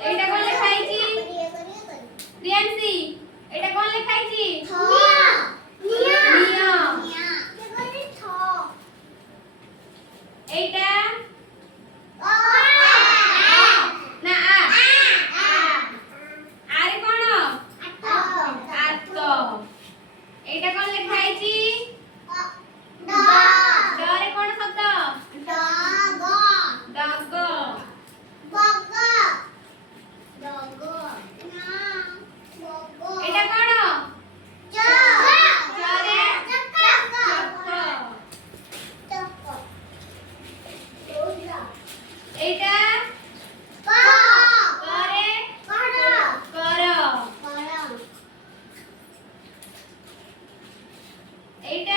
এইটা কোন লেখা আছে প্রিয়াংশী এটা কোন লেখা আছে নিয়া এইটা না আরে কোন আত এইটা কোন লেখা আছে ডরে কোন শব্দ ডগ এটা কোন চরে এইটা করে কর এইটা